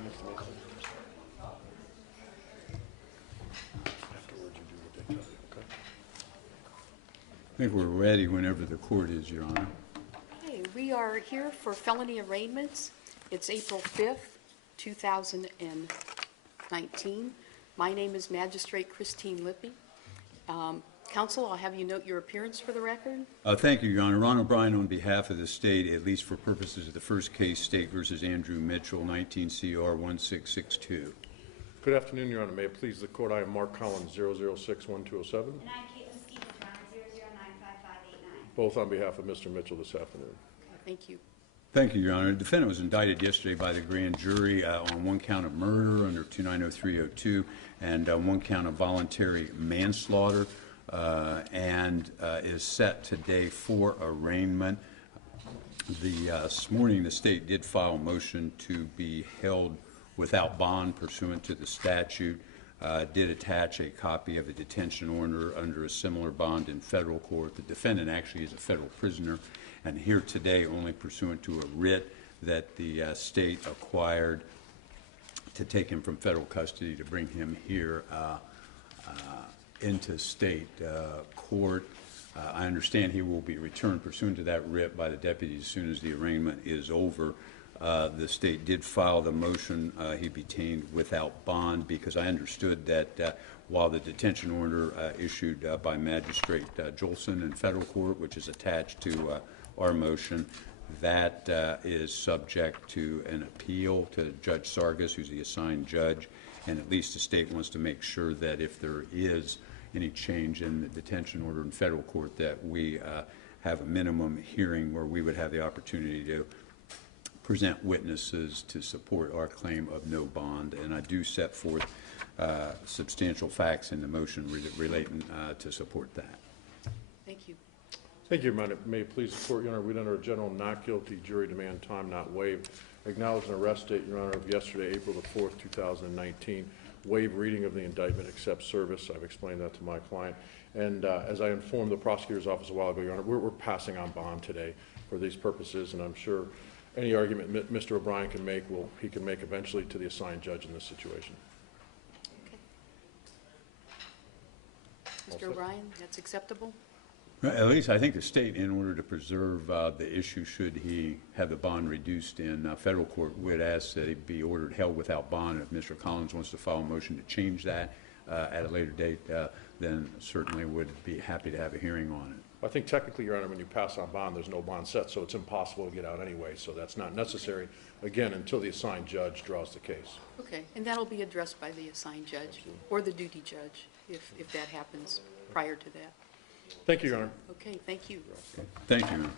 Mr. Mitchell. Afterwards, you do what they tell you, okay? I think we're ready whenever the court is, Your Honor. Okay, we are here for felony arraignments. It's April 5th, 2019. My name is Magistrate Christine Lippy. Counsel, I'll have you note your appearance for the record. Thank you, Your Honor. Ron O'Brien on behalf of the state, at least for purposes of the first case, State versus Andrew Mitchell, 19 CR 1662. Good afternoon, Your Honor. May it please the court, I am Mark Collins, 0061207. And I'm Caitlin Stevens, Your Honor, 0095589. Both on behalf of Mr. Mitchell this afternoon. Okay, thank you. Thank you, Your Honor. The defendant was indicted yesterday by the grand jury on one count of murder under 290302 and one count of voluntary manslaughter and is set today for arraignment. This morning, the state did file a motion to be held without bond pursuant to the statute, did attach a copy of a detention order under a similar bond in federal court. The defendant actually is a federal prisoner and here today only pursuant to a writ that the state acquired to take him from federal custody to bring him here into state court. I understand he will be returned pursuant to that writ by the deputy as soon as the arraignment is over. The state did file the motion he be detained without bond because I understood that while the detention order issued by Magistrate Jolson in federal court, which is attached to our motion, that is subject to an appeal to Judge Sargas, who's the assigned judge, and at least the state wants to make sure that if there is any change in the detention order in federal court that we have a minimum hearing where we would have the opportunity to present witnesses to support our claim of no bond. And I do set forth substantial facts in the motion relating to support that. Thank you. Thank you, Your Honor. May it please the court, Your Honor, read under a general not guilty, jury demand time not waived. Acknowledge an arrest date, Your Honor, of yesterday, April the 4th, 2019. Waive reading of the indictment, accept service. I've explained that to my client. And as I informed the prosecutor's office a while ago, Your Honor, we're passing on bond today for these purposes, and I'm sure any argument Mr. O'Brien can make, he can make eventually to the assigned judge in this situation. Okay. Mr. O'Brien, that's acceptable? At least I think the state, in order to preserve the issue, should he have the bond reduced in federal court, would ask that he be ordered held without bond. If Mr. Collins wants to file a motion to change that at a later date, then certainly would be happy to have a hearing on it. I think technically, Your Honor, when you pass on bond, there's no bond set, so it's impossible to get out anyway, so that's not necessary, again, until the assigned judge draws the case. Okay, and that'll be addressed by the assigned judge or the duty judge if that happens prior to that. Thank you, Your Honor. Okay, thank you. Thank you.